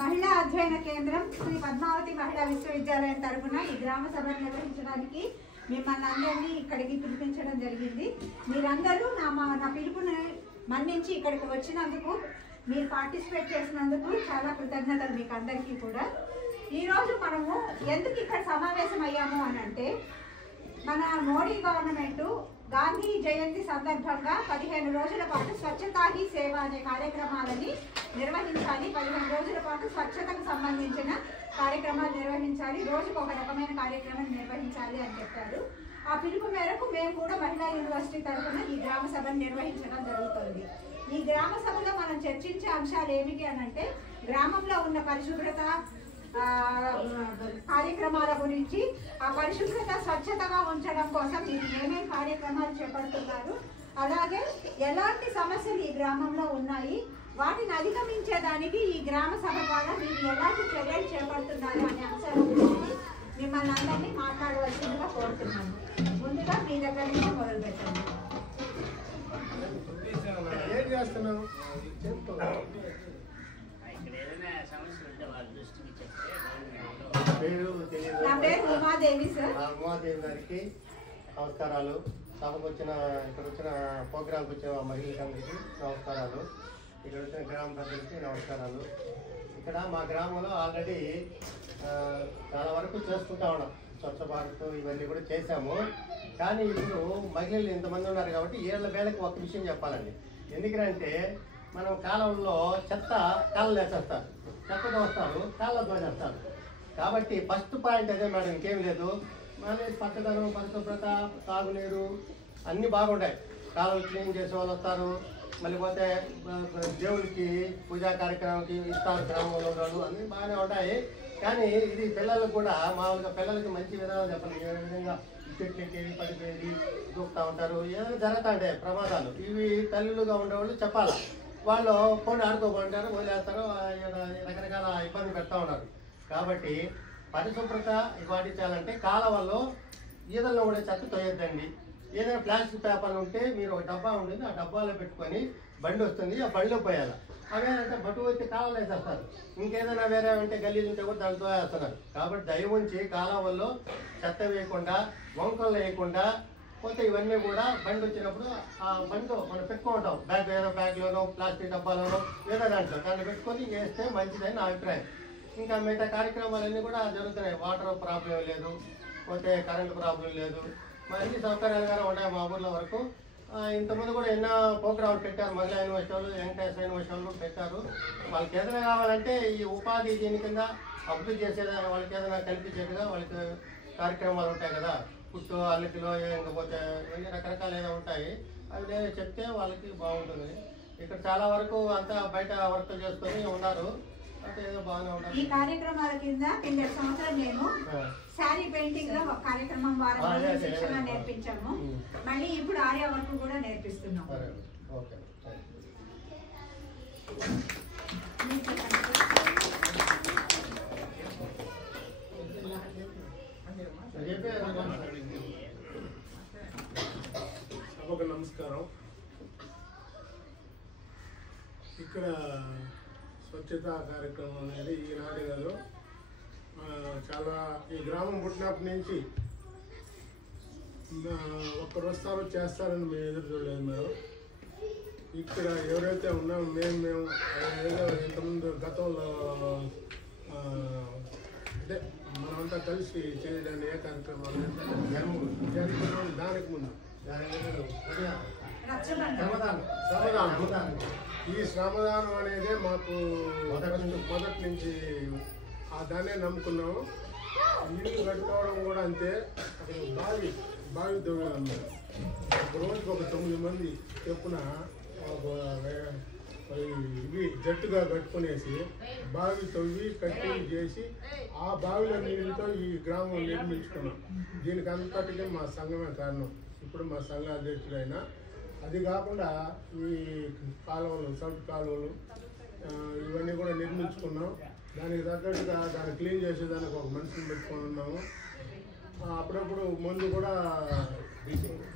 మహిళా అధ్యయన కేంద్రం శ్రీ పద్మావతి మహిళా విశ్వవిద్యాలయం తరఫున ఈ గ్రామ సభను నిర్వహించడానికి మిమ్మల్ని అందరినీ ఇక్కడికి పిలిపించడం జరిగింది. మీరందరూ నా పిలుపుని మన్నించి ఇక్కడికి వచ్చినందుకు, మీరు పార్టిసిపేట్ చేసినందుకు చాలా కృతజ్ఞతలు మీకు అందరికీ కూడా. ఈరోజు మనము ఎందుకు ఇక్కడ సమావేశం అయ్యాము అని అంటే, మన మోడీ గవర్నమెంట్ గాంధీ జయంతి సందర్భంగా 15 రోజుల పాటు స్వచ్ఛతా హీ సేవ అనే కార్యక్రమాలని నిర్వహించాలి. 15 రోజుల పాటు స్వచ్ఛతకు సంబంధించిన కార్యక్రమాలు నిర్వహించాలి, రోజుకు ఒక రకమైన కార్యక్రమం నిర్వహించాలి అని చెప్పారు. ఆ పిలుపు మేరకు మేము కూడా మహిళా యూనివర్సిటీ తరఫున ఈ గ్రామ సభను నిర్వహించడం జరుగుతుంది. ఈ గ్రామ సభలో మనం చర్చించే అంశాలు ఏమిటి అనంటే, గ్రామంలో ఉన్న పరిశుభ్రత కార్యక్రమాల గురించి, ఆ పరిశుభ్రత స్వచ్ఛతగా ఉంచడం కోసం మీరు ఏమేమి కార్యక్రమాలు చేపడుతున్నారు, అలాగే ఎలాంటి సమస్యలు ఈ గ్రామంలో ఉన్నాయి, వాటిని అధిగమించేదానికి ఈ గ్రామ సభ ద్వారా మీరు ఎలాంటి చర్యలు చేపడుతున్నారు అనే అంశాల గురించి మిమ్మల్ని అందరినీ మాట్లాడవలసిందిగా కోరుతున్నాను. ముందుగా మీ దగ్గర నుంచి మొదలు పెట్టండి. నా పేరు ఉమాదేవి సార్. ఉమాదేవి గారికి నమస్కారాలు. సభకు వచ్చిన ఇక్కడ వచ్చిన ప్రోగ్రాంకి వచ్చిన మహిళలందరికీ నమస్కారాలు. ఇక్కడ వచ్చిన గ్రామ ప్రజలకి నమస్కారాలు. ఇక్కడ మా గ్రామంలో ఆల్రెడీ చాలా వరకు చేసుకుంటా ఉన్నాం. స్వచ్ఛ భారత్ ఇవన్నీ కూడా చేశాము. కానీ ఇప్పుడు మహిళలు ఇంతమంది ఉన్నారు కాబట్టి ఏళ్ళ వేళకి ఒక విషయం చెప్పాలండి. ఎందుకంటే మనం కాలంలో చెత్త కాళ్ళు వేసేస్తారు, చెత్త దోస్తారు, కాళ్ళ దోచేస్తారు. కాబట్టి ఫస్ట్ పాయింట్ అదే మేడం, ఇంకేం లేదు. మళ్ళీ పచ్చదనం, పరిశుభ్రత, తాగునీరు అన్నీ బాగుంటాయి. కాలువలు క్లీన్ చేసే వాళ్ళు వస్తారు, మళ్ళీ పోతే దేవుడికి పూజా కార్యక్రమానికి ఇస్తారు, గ్రామంలో వాళ్ళు అన్నీ బాగానే ఉంటాయి. కానీ ఇది పిల్లలకు కూడా మామూలుగా పిల్లలకి మంచి విధానం చెప్పాలి. ఏ విధంగా చెట్లు ఎక్కేది, పడిపోయేది, దూకుతూ ఉంటారు, ఏదైనా జరుగుతూ ఉంటాయి ప్రమాదాలు. ఇవి తల్లులుగా ఉండేవాళ్ళు చెప్పాలి. వాళ్ళు ఫోన్ ఆడుకోబోంటారు, వదిలేస్తారు, రకరకాల ఇబ్బంది పెడతా ఉన్నారు. కాబట్టి పరిశుభ్రత పాటించాలంటే కాలువల్లో ఈదల్లో కూడా చెత్త తోయొద్దండి. ఏదైనా ప్లాస్టిక్ పేపర్లు ఉంటే మీరు ఒక డబ్బా ఉంటుంది, ఆ డబ్బాలో పెట్టుకొని బండి వస్తుంది, ఆ బండిలో పోయాలి. అవేనంటే బట్టు వచ్చి కాలువలు వేసేస్తారు. ఇంకేదైనా వేరే ఉంటే గల్లీలు ఉంటే కూడా దాంట్లో వేస్తున్నారు. కాబట్టి దయ ఉంచి కాలువల్లో చెత్త వేయకుండా, వంకలు వేయకుండా పోతే ఇవన్నీ కూడా బండి వచ్చినప్పుడు ఆ బండితో మనం పెట్టుకుంటాం. ఏదో బ్యాగ్లోనో ప్లాస్టిక్ డబ్బాలోనో ఏదో దాంట్లో పెట్టుకొని వేస్తే మంచిదని నా అభిప్రాయం. ఇంకా మిగతా కార్యక్రమాలన్నీ కూడా జరుగుతున్నాయి. వాటర్ ప్రాబ్లం లేదు, పోతే కరెంటు ప్రాబ్లం లేదు, మరి అన్ని సౌకర్యాలుగానే ఉంటాయి మా ఊర్లో వరకు. ఇంతకుముందు కూడా ఎన్నో ప్రోగ్రాంలు పెట్టారు. మహిళా యూనివర్సిటీలు, వెంకటేశ్వర యూనివర్సిటీలు కూడా పెట్టారు. వాళ్ళకి ఏదైనా కావాలంటే ఈ ఉపాధి దీని కింద అభివృద్ధి చేసేదా, వాళ్ళకి ఏదైనా కల్పించేట్టుగా వాళ్ళకి కార్యక్రమాలు ఉంటాయి కదా. పుట్టు, అల్లికలో, ఇంకపోతే ఇవన్నీ రకరకాలు ఏదో ఉంటాయి. అవి నేను చెప్తే వాళ్ళకి బాగుంటుంది. ఇక్కడ చాలా వరకు అంతా బయట వర్క్ చేసుకొని ఉన్నారు. ఈ కార్యక్రమాల కింద కింద సంవత్సరం మేము శారీ పెయింటింగ్ లో ఒక కార్యక్రమం వారం శిక్షణ నేర్పించాము. మళ్ళీ ఇప్పుడు ఆర్యా వర్క్ కూడా నేర్పిస్తున్నాం. సభకు నమస్కారం. ఇక్కడ స్వచ్ఛతా కార్యక్రమం అనేది ఈనాడు కాదు, చాలా ఈ గ్రామం పుట్టినప్పటి నుంచి ఒక్కరు వస్తారు చేస్తారని మేము ఎదురు చూడలేదు. మేము ఇక్కడ ఎవరైతే ఉన్నామో మేము ఏదో ఇంతకుముందు గతంలో అంటే మనమంతా కలిసి చేయడానికి ఏ కార్యక్రమాలు జరుగుతున్నాం. దానికి ముందు ఈ శ్రమదానం అనేది మాకు మొదటి నుంచి దాన్నే నమ్ముకున్నాము. ఇల్లు కట్టుకోవడం కూడా అంతే. అసలు బావి దొంగలం. రోజుకి ఒక 9 మంది చెప్పున ఇవి జట్టుగా కట్టుకునేసి బావి తవ్వి కట్టి చేసి ఆ బావిలో నీళ్ళతో ఈ గ్రామం నిర్మించుకున్నాం. దీనికి అంతటికీ మా సంఘమే కారణం. ఇప్పుడు మా సంఘ అధ్యక్షుడైన అది కాకుండా ఈ కాలువలు, సౌత్ కాలువలు ఇవన్నీ కూడా నిర్మించుకున్నాం. దానికి తగ్గట్టుగా దాన్ని క్లీన్ చేసేదానికి ఒక మనిషిని పెట్టుకొని ఉన్నాము. అప్పుడప్పుడు మందు కూడా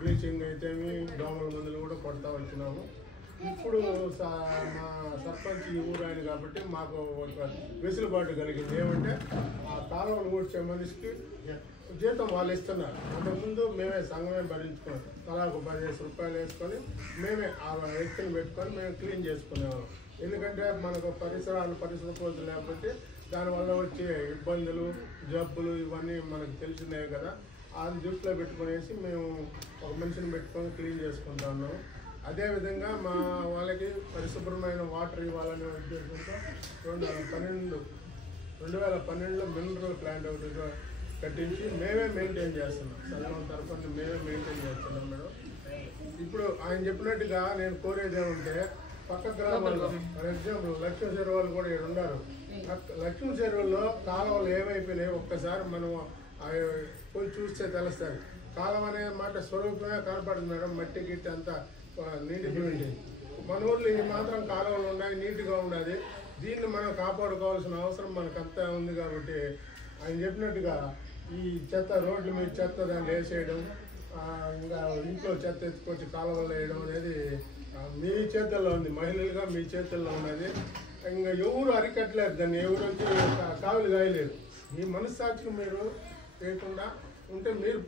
బ్లీచింగ్ అయితేమి, దోమల మందులు కూడా కొడతా వచ్చినాము. ఇప్పుడు మా సర్పంచ్ ఈ ఊరు ఆయన కాబట్టి మాకు ఒక వెసులుబాటు కలిగింది. ఏమంటే ఆ కాలువలు ఊడ్చే మనిషికి జీతం వాళ్ళు ఇస్తున్నారు. అంతకుముందు మేమే సంఘమే భరించుకున్నాం. తలాకు 10 రూపాయలు వేసుకొని మేమే ఆ వ్యక్తిని పెట్టుకొని మేము క్లీన్ చేసుకునేవాళ్ళం. ఎందుకంటే మనకు పరిశుభ్రత లేకపోతే దానివల్ల వచ్చే ఇబ్బందులు, జబ్బులు ఇవన్నీ మనకు తెలిసినాయి కదా. ఆ దృష్టిలో పెట్టుకునేసి మేము ఒక మనిషిని పెట్టుకొని క్లీన్ చేసుకుంటా ఉన్నాం. అదేవిధంగా మా వాళ్ళకి పరిశుభ్రమైన వాటర్ ఇవ్వాలనే ఉద్దేశంతో 2012లో మినరల్ ప్లాంట్ ఒకటి కట్టించి మేమే మెయింటైన్ చేస్తున్నాం. సంఘం తరఫున మేమే మెయింటైన్ చేస్తున్నాం మేడం. ఇప్పుడు ఆయన చెప్పినట్టుగా నేను కోరేది ఏమంటే పక్క గ్రామాల్లో ఫర్ ఎగ్జాంపుల్ లక్ష్మీ చెరువులు కూడా ఇక్కడ ఉన్నారు. లక్ష్మీ చెరువుల్లో కాలువలు ఏమైపోయినాయి ఒక్కసారి మనం పోయి చూస్తే తెలుస్తుంది. కాలం అనే మాట స్వరూపమే కనపడదు మేడం. మట్టి గిట్టి అంతా నీటిగా ఉంది. మన ఊళ్ళో ఈ మాత్రం కాలువలు ఉన్నాయి, నీట్గా ఉండాలి. దీన్ని మనం కాపాడుకోవాల్సిన అవసరం మనకంతా ఉంది. కాబట్టి ఆయన చెప్పినట్టుగా ఈ చెత్త రోడ్ల మీద చెత్త దాన్ని వేసేయడం, ఇంకా ఇంట్లో చెత్త ఎత్తుకొచ్చి కాలువలు వేయడం అనేది మీ చేతుల్లో ఉంది. మహిళలుగా మీ చేతుల్లో ఉన్నది. ఇంకా ఎవరు అరికట్టలేరు దాన్ని, ఎవరు వచ్చి కావులు కాయలేరు. మీ మనస్సాక్షికి మీరు చేయకుండా ఉంటే మీరు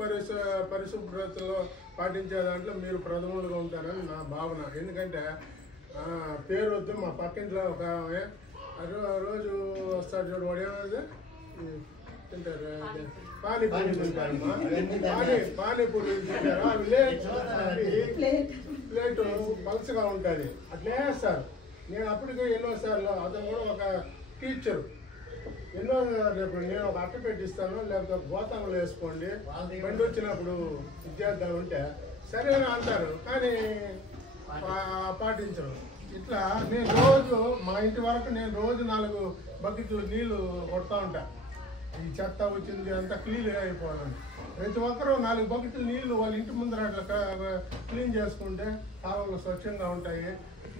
పరిశుభ్రతలో పాటించే దాంట్లో మీరు ప్రథములుగా ఉంటారని నా భావన. ఎందుకంటే పేరు వద్దు, మా పక్కింట్లో ఒక రోజు వస్తాడు చూడు, వాడు ఏమది తింటారు పానీపూరి తింటారమ్మా. పానీపూరి తింటారు. ప్లేటు పలుచగా ఉంటుంది, అట్లా వేస్తారు. నేను అప్పటికే ఎన్నోసార్లు, అతను కూడా ఒక టీచరు, రేపు నేను ఒక అట్ట పెట్టిస్తాను, లేకపోతే గోతంలో వేసుకోండి బండి వచ్చినప్పుడు విద్యార్థులు ఉంటే సరే అంటారు, కానీ పాటించరు. ఇట్లా నేను రోజు మా ఇంటి వరకు నేను రోజు 4 బకెట్లు నీళ్లు కొడతా ఉంటా. ఈ చెత్త వచ్చింది అంతా క్లీన్ అయిపోవాలని ప్రతి ఒక్కరూ 4 బకెట్లు నీళ్లు వాళ్ళ ఇంటి ముందర అట్లా క్లీన్ చేసుకుంటే కాలువలు స్వచ్ఛంగా ఉంటాయి,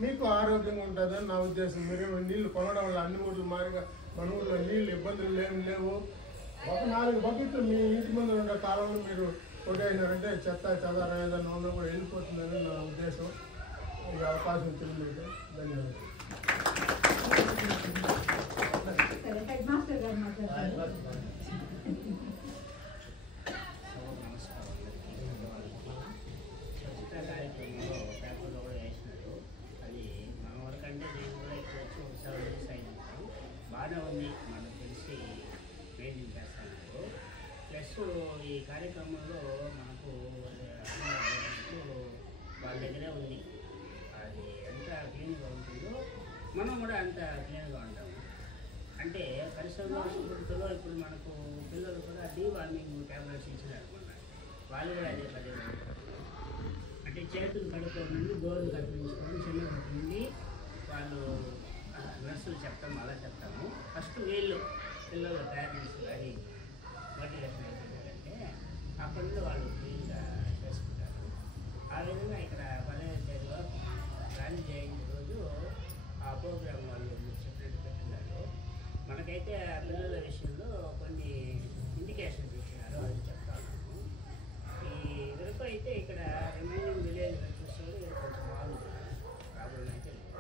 మీకు ఆరోగ్యంగా ఉంటుందని నా ఉద్దేశం. మీరు నీళ్లు కొనడం వల్ల అన్ని ఊర్లు మారిగా మన ఊళ్ళో నీళ్ళు ఇబ్బందులు లేవు. ఒక 4 బకెట్లు మీ ఇంటి ముందు ఉండే కాలంలో మీరు కొట్టేసినారంటే చెత్త చెదారం ఏదైనా ఉన్నా కూడా వెళ్ళిపోతుందని నా ఉద్దేశం. ఈ అవకాశం ఇచ్చింది. ధన్యవాదాలు. బాగానే ఉంది, మనకు తెలిసి మెయింటైన్ చేస్తాను. ప్లస్ ఈ కార్యక్రమంలో మనకు వాళ్ళ దగ్గరే ఉంది, అది ఎంత క్లీన్గా ఉంటుందో మనం కూడా అంత క్లీన్గా ఉంటాము. అంటే పరిశ్రమలో శుభ్రతలో ఇప్పుడు మనకు పిల్లలు కూడా డీవార్మింగ్ ట్యాబ్లెట్స్ ఇచ్చినారు అనమాట. వాళ్ళు కూడా అదే పదే అంటే చేతులు కడుక్కోవడం నుండి గోరు కత్తిరించుకొని చెల్లి నుండి వాళ్ళు నర్సులు చెప్తాము, అలా చెప్తాము. ఫస్ట్ వీళ్ళు పిల్లల పేరెంట్స్ అది మోటివేషన్ అయిపోయిందంటే అక్కడి నుండి వాళ్ళు క్లీన్గా చేసుకుంటారు. ఆ విధంగా ఇక్కడ 15వ తేదీలో గాంధీ జయంతి రోజు ఆ ప్రోగ్రాం వాళ్ళు చెప్పినట్టు పెట్టినారు. మనకైతే ఆ పిల్లల విషయంలో కొన్ని ఇండికేషన్స్ ఇచ్చినారు, అది చెప్తా ఉన్నాము. ఈ వరకు అయితే ఇక్కడ రిమైనింగ్ విలేజ్ చూస్తే కొంచెం బాగుంటుంది, ప్రాబ్లం అయితే లేదు.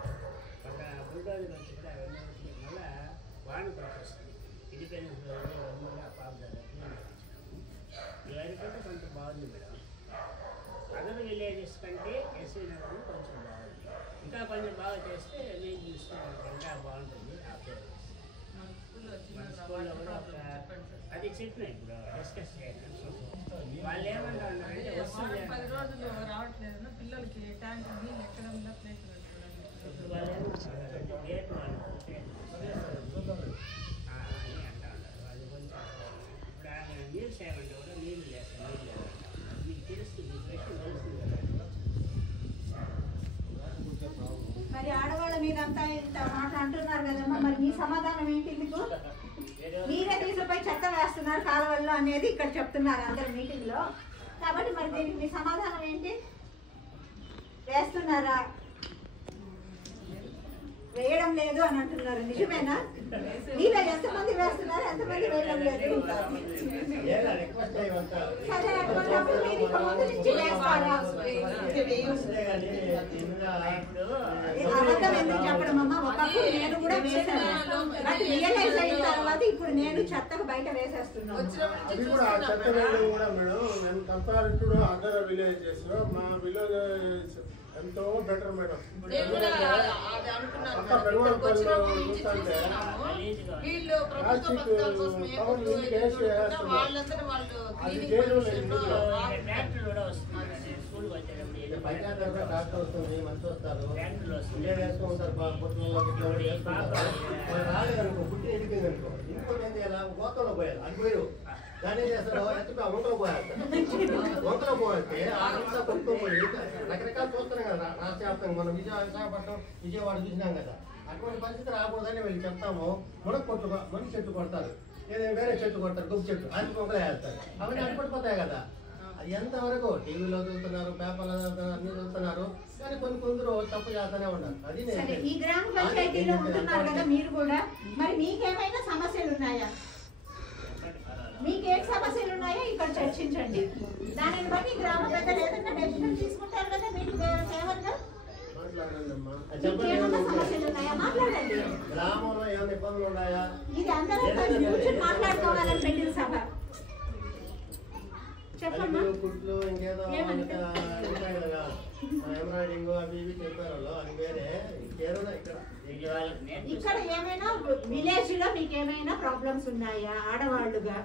ఒక బుల్డోజర్ వచ్చి కూడా మళ్ళీ వానకు వస్తుంది. ఇండిపెండెన్స్ రోజు మళ్ళీ పాప దగ్గర క్లీన్ చేయించినాము. ఈ వరకైతే కొంచెం బాగుంది మేడం. అదర్ విలేజెస్ కంటే ఎస్వీ నగర్ కొంచెం బాగుంది. ఇంకా కొంచెం బాగా చేస్తే నేను చూసుకున్నాను, ఇంకా బాగుంటుంది. ఆ ప్లేస్ మన స్కూల్లో కూడా అది చెప్పిన ఇప్పుడు డిస్కస్ చేయను. వాళ్ళు ఏమంటారంటే వస్తుంది 10 రోజులు రావట్లేదు పిల్లలకి ట్యాంక్ నీళ్ళు ఎక్కడ ఉందా ప్లేస్ ఇప్పుడు వాళ్ళు ఏమంటారంటే గేట్ వాళ్ళు అని అంటా ఉంటారు. అది కొంచెం ఇప్పుడు ఆమె నీళ్ళు చేయమంటే కూడా నీళ్ళు చేస్తాను, నీళ్ళు లేదంటారు. మీకు తెలుస్తుంది, ఫ్రెష్ తెలుస్తుంది కదా. మరి ఆడవాళ్ళ మీద అంతా ఇంత మాట అంటున్నారు కదమ్మా, మరి మీ సమాధానం ఏంటి? మీకు మీరే తీసుకుపోయి చెత్త వేస్తున్నారు కాలువల్లో అనేది ఇక్కడ చెప్తున్నారు అందరు మీటింగ్ లో. కాబట్టి మరి దీనికి మీ సమాధానం ఏంటి? వేస్తున్నారా? వేయడం లేదు అని అంటున్నారు, నిజమేనా? మీరే ఎంతమంది వేస్తున్నారు, ఎంతమంది వేయడం లేదు? సరే, అటువంటిప్పుడు మీరు ఇక ముందు నుంచి వేస్తారా? అప్పుడు నేను కూడా వేసాను. బట్ రియలైజ్ అయిన తర్వాత ఇప్పుడు నేను చెత్తకు బయట వేసేస్తున్నాను. అది కూడా ఆ చెత్త వేయడం కూడా మేడం నేను కంపేర్ టు అదర్ విలేజెస్ లో మా విలేజ్ ఎంతో బెటర్ మేడం. పక్క పెరుమాళపల్లిలో చూస్తుంటే వీళ్ళు ప్రభుత్వ పథకాల కోసం ఏ పొద్దు చేస్తున్నా వాళ్ళందరూ వాళ్ళు క్లీనింగ్ విషయంలో డాక్టర్ వస్తుంది మంచి వస్తారు ఇండియా వేసుకుంటారు రాలేదనుకో పుట్టి ఎదిగింది అనుకో ఇంకోటి ఏంటి ఎలా గోతంలో పోయారు అది పోయారు దాన్ని ఏం చేస్తారు ఎత్తుకు వంకలో పోయారు వంకలో పోతే అంతా కొట్టుకోపోయి రకరకాలు చూస్తున్నాం కదా రాష్ట్ర వ్యాప్తంగా మనం విశాఖపట్నం విజయవాడ చూసినాం కదా అటువంటి పరిస్థితి రాకూడదని వీళ్ళు చెప్తాము మనకి చెట్టు కొడతారు ఏదైనా వేరే చెట్టు కొడతారు గుప్పు చెట్టు అది వంకలు వేస్తారు అవన్నీ అడ్డుపడిపోతాయి కదా. అది ఎంతవరకు టీవీలో చూస్తున్నారు పేపర్లో చదువుతున్నారు అన్ని చూస్తున్నారు కానీ కొందరు తప్పు చేస్తూనే ఉన్నారు. అది ఈ గ్రామ పంచాయతీలో ఉంటున్నారు కదా మీరు కూడా, మరి మీకేమైనా సమస్యలు ఉన్నాయా? మీకేం సమస్యలు ఉన్నాయో ఇక్కడ చర్చించండి. దానిని బట్టి గ్రామ పెద్దలు ఏదైనా డెసిషన్ తీసుకుంటారు కదా మీకు ఫేవర్గా. సమస్యలు ఉన్నాయా మాట్లాడండి. గ్రామంలో ఏమైనా ఇబ్బందులు ఉన్నాయా? ఇది అందరూ కూర్చొని మాట్లాడుకోవాలని పెట్టిన సభ. చెప్పమ్మా. కుట్లు ఇంకేదో ఎంబ్రాయిడింగ్ అవి ఇవి చెప్పారు అది వేరే ఇంకేదైనా ఇక్కడ ఏమైనా విలేజ్ లో మీకు ఏమైనా ప్రాబ్లమ్స్ ఉన్నాయా ఆడవాళ్ళుగా,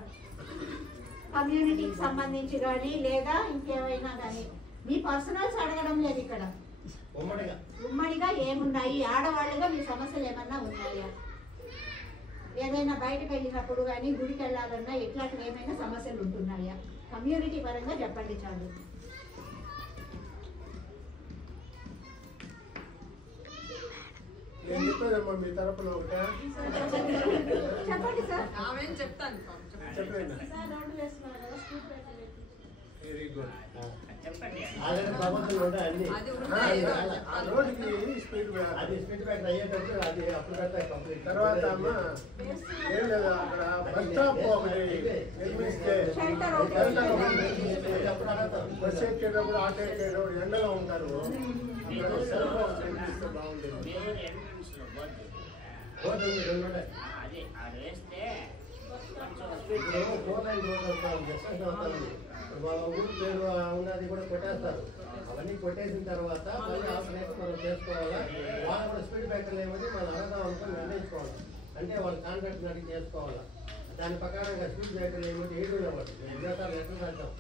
కమ్యూనిటీకి సంబంధించి కానీ లేదా ఇంకేమైనా కానీ? మీ పర్సనల్స్ అడగడం లేదు ఇక్కడ, ఉమ్మడిగా ఏమున్నాయి ఆడవాళ్ళుగా మీ సమస్యలు ఏమన్నా ఉన్నాయా? ఏదైనా బయటకు వెళ్ళినప్పుడు కానీ గుడికి వెళ్ళాలన్నా ఇట్లాంటివి ఏమైనా సమస్యలు ఉంటున్నాయా? కమ్యూనిటీ పరంగా చెప్పండి చాలు. నేను చెప్పేదమ్మా మీ తరపున ఒకటే చెప్పండి సార్. చెప్తాను చెప్పండి. Very good. ప్రభుత్వం ఉంటాయి అన్ని ఆ రోడ్డుకి స్పీడ్ అది స్పీడ్ బ్రేకర్ అయ్యేటప్పుడు అది అప్పుడు కట్టాలి కంప్లీట్. తర్వాత అమ్మ ఏం లేదు అక్కడ బస్ స్టాప్ ఒకటి నిర్మిస్తే బస్ ఎక్కేటప్పుడు ఆటో ఎక్కేటప్పుడు ఎండలో ఉంటారు బాగుంటుంది. వాళ్ళ ఊరు పేరు ఉన్నది కూడా కొట్టేస్తారు. అవన్నీ కొట్టేసిన తర్వాత మళ్ళీ ఆల్టర్నేటివ్ మనం చేసుకోవాలా. వాళ్ళు కూడా స్పీడ్ బ్రేకర్లు ఏమని మనం అడగదాం అనుకుని నిర్ణయించుకోవాలి. అంటే వాళ్ళ కాంట్రాక్ట్ అడిగి చేసుకోవాలా. దాని ప్రకారంగా స్పీడ్ బ్రేకర్లు ఏమంటే ఏడు ఇవ్వాలి. ఎన్నోసార్లు లెటర్ రాద్దాం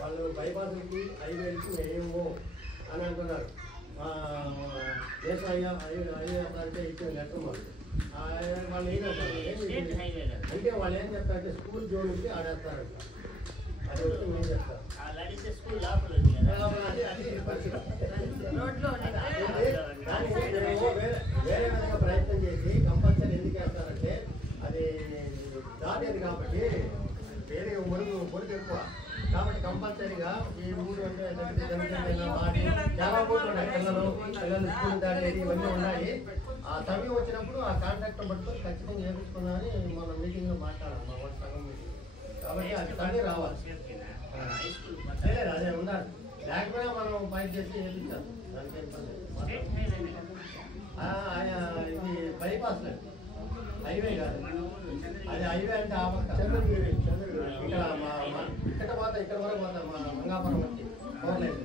వాళ్ళు బైపాస్లకి హైవేలకి వేయము అని అంటున్నారు. దేశం అంటే ఇచ్చిన లెటర్ మాకు వాళ్ళు అంటే వాళ్ళు ఏం చెప్తారంటే స్కూల్ జోన్ నుంచి ఆడేస్తారంట. అది వచ్చి మేము చెప్తాం వేరే విధంగా ప్రయత్నం చేసి కంపల్సరీ ఎందుకు వేస్తారంటే అది దాటేది కాబట్టి వేరే పొడుగు ఎక్కువ కాబట్టి కంపల్సరీగా ఈ ఊరు అంటే చాలా ఊళ్ళు ఉన్నాయి. పిల్లలు స్కూల్ దాటేది ఇవన్నీ ఉన్నాయి. ఆ సమయం వచ్చినప్పుడు ఆ కాంట్రాక్ట్ పట్టుకొని ఖచ్చితంగా చేయించుకున్నామని మన మీటింగ్ లో మాట్లాడాలి మా వాటి సగం మీటింగ్. కాబట్టి అది తల్లి రావాలి. అదే ఉండాలి. లేకపోయినా మనం ఫైట్ చేసి చేయించాలి. దానికి ఇది బైపాస్ లేదు హైవే కాదు. అది హైవే అంటే ఆ పక్క చంద్రగిరి ఇక్కడ ఇక్కడ పోతా ఇక్కడ వరకు పోతా మా మంగాపురం వచ్చి 4 లైన్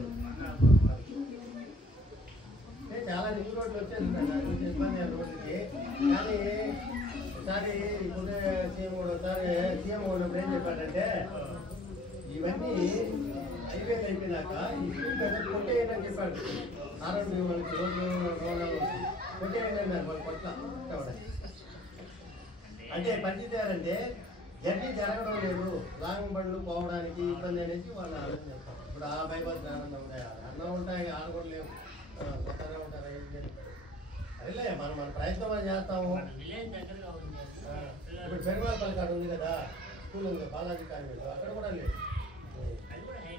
చాలా రింగ్ రోడ్లు వచ్చేది ఇబ్బంది రోడ్లకి. కానీ ఒకసారి ఇప్పుడు సీఎం ఉన్నప్పుడు ఏం చెప్పాడంటే ఇవన్నీ హైవేలు అయిపోయినాక ఈ స్పీడ్ కొట్టేయండి అని చెప్పాడు. ఆరోగ్యం వాళ్ళకి రోడ్లు రోడ్లు కొట్టేయండి అన్నారు వాళ్ళ పట్ల. అంటే పనిచేయాలంటే జర్నీ జరగడం లేదు, లాంగ్ బండ్లు పోవడానికి ఇబ్బంది అనేసి వాళ్ళు ఆలోచన చేస్తారు. ఇప్పుడు ఆ బైపాస్ ఆనందం ఉంటాయి అన్నం ఉంటాయి ఆడకూడదు లేవు కొత్తగా ఉంటారు. అదే మన ప్రయత్నం మనం చేస్తాము. ఇప్పుడు పెరుమాళపల్లి కాడ ఉంది కదా స్కూల్ ఉంది బాలాజీ కాలేజ్ అక్కడ కూడా లేదు,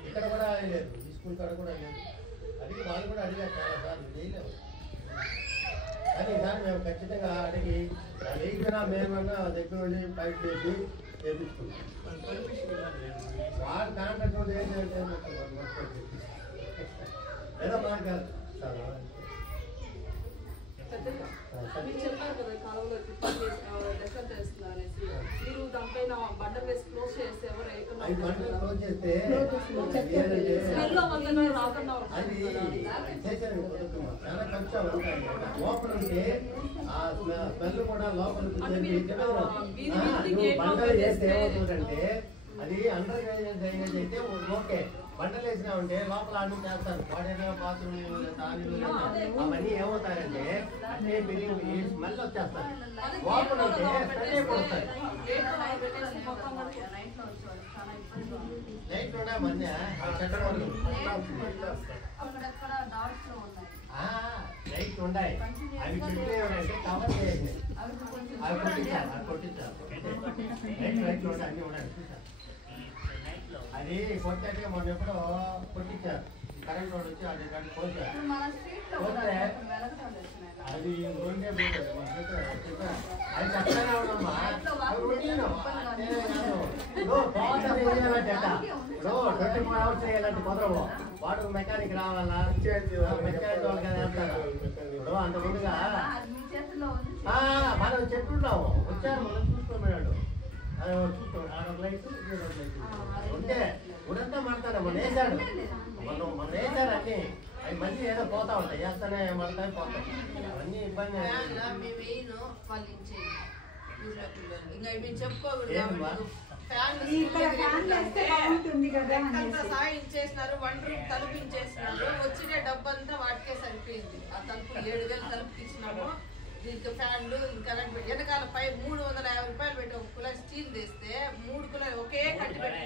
ఇక్కడ కూడా లేదు, ఈ స్కూల్ కాడ కూడా లేదు. అడిగి వాళ్ళు కూడా అడిగారు చాలా సార్లు చేయలేము. కానీ ఈసారి మేము ఖచ్చితంగా అడిగి లేకపోయినా మేమన్నా దగ్గర వెళ్ళి ఫైట్ చేసి చేయించుకుంటాం. వాడు కాంట్రాక్ట్ ఏం ఏదో మాకు పెద్దగా మీరు చెప్పారు కదా కాలంలో డెకర్ చేస్తున్నారు అనేసి మీరు దానిపైన బండ వేసి క్లోజ్ చేస్తే ఎవరు స్మెల్ వల్ల రాకుండా అది అండర్ డ్రైనేజ్ అయితే ఓకే, బండలు వేసినామంటే లోపల అన్ని చేస్తారు, వాడేదో బాత్రూమ్ అవన్నీ ఏమవుతారంటే అంటే మీరు స్మెల్ వచ్చేస్తారు, లోపల పడతాయి. లైట్ ఉన్నా మధ్య లైట్ ఉన్నాయి, అవి చుట్టూ ఏమంటే కవర్ చేయండి, అవి కొట్టించారు లైట్లు ఉన్నాయి అన్నీ ఉన్నాయి. అది కొట్టాక మొన్న ఎప్పుడో కొట్టించారు, కరెంట్ రోడ్ వచ్చి అది దాన్ని పోసారు, అది రెండే అది చెప్తానే ఉన్నామ్మా. ఇప్పుడు 24 hours చేయాలంటే కుదరవు, వాడు మెకానిక్ రావాలా, మెకానిక్ వాళ్ళకి వేస్తారు. ఇప్పుడు అంత ముందుగా మనం చెప్తున్నాము, వచ్చారు మనం చూసుకోమన్నాడు, లైట్ ఉంటే ఉడంతా మాడతాడు, మనం వేసాడు మనం వేసాడు అన్ని, అవి మళ్ళీ ఏదో పోతా ఉంటాయి, వేస్తానే మడతాయి పోతాయి, అవన్నీ ఇబ్బంది. ఇచ్చేసినారు, 1 రూమ్ తలుపు ఇచ్చేసినారు, వచ్చిన డబ్బంతా వాటికే సరిపోయింది. ఆ తలుపు 7,000 తలుపుకి ఇచ్చినాము, దీనికి ఫ్యాన్లు కరెంట్ పెట్టి వెనకాల 350 రూపాయలు పెట్టి ఒక కుల స్టీల్ తెస్తే 3 కులాలు ఒకే కట్టి పెట్టి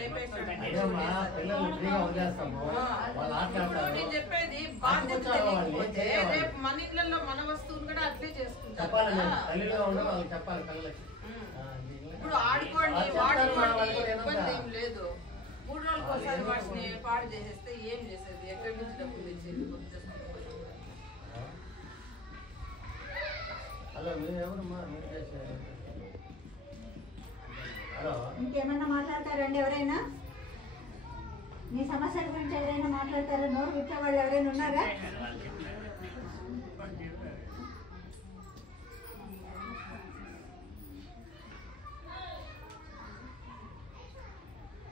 నేను చెప్పేది బాధ్యత తెలియకపోతే రేపు మన ఇళ్లలో మన వస్తువులు కూడా అట్లే చేసుకుంటారు. ఇప్పుడు ఆడుకోండి వాడుకోండి ఇబ్బంది ఏం లేదు, 3 రోజులకు ఒకసారి వాటిని పాడు చేసేస్తే ఏం చేసేది, ఎక్కడి నుంచి డబ్బులు తెచ్చేది. ఇంకేమన్నా మాట్లాడతారండి ఎవరైనా? మీ సమస్యల గురించి ఎవరైనా మాట్లాడతారా? నోరు కూర్చోవాళ్ళు ఎవరైనా ఉన్నారా?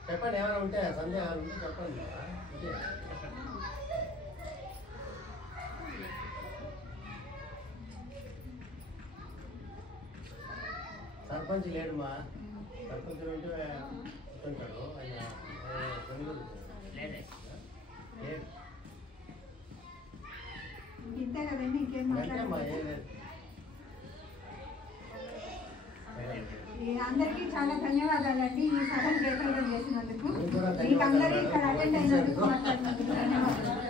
చెప్పండి, ఏమైనా ఉంటే సందేహాలు ఉంటే చెప్పండి. సర్పంచ్ లేడు మా, సర్పంచ్ ఉంటే ఉంటాడు ఆయన ఇంతే కదండి, ఇంకేం మాట్లాడతారు? అందరికీ చాలా ధన్యవాదాలండి ఈ సభను కేటాయించడం చేసినందుకు, మీకు అందరూ ఇక్కడ అటెండ్ అయినందుకు మాట్లాడినందుకు ధన్యవాదాలు.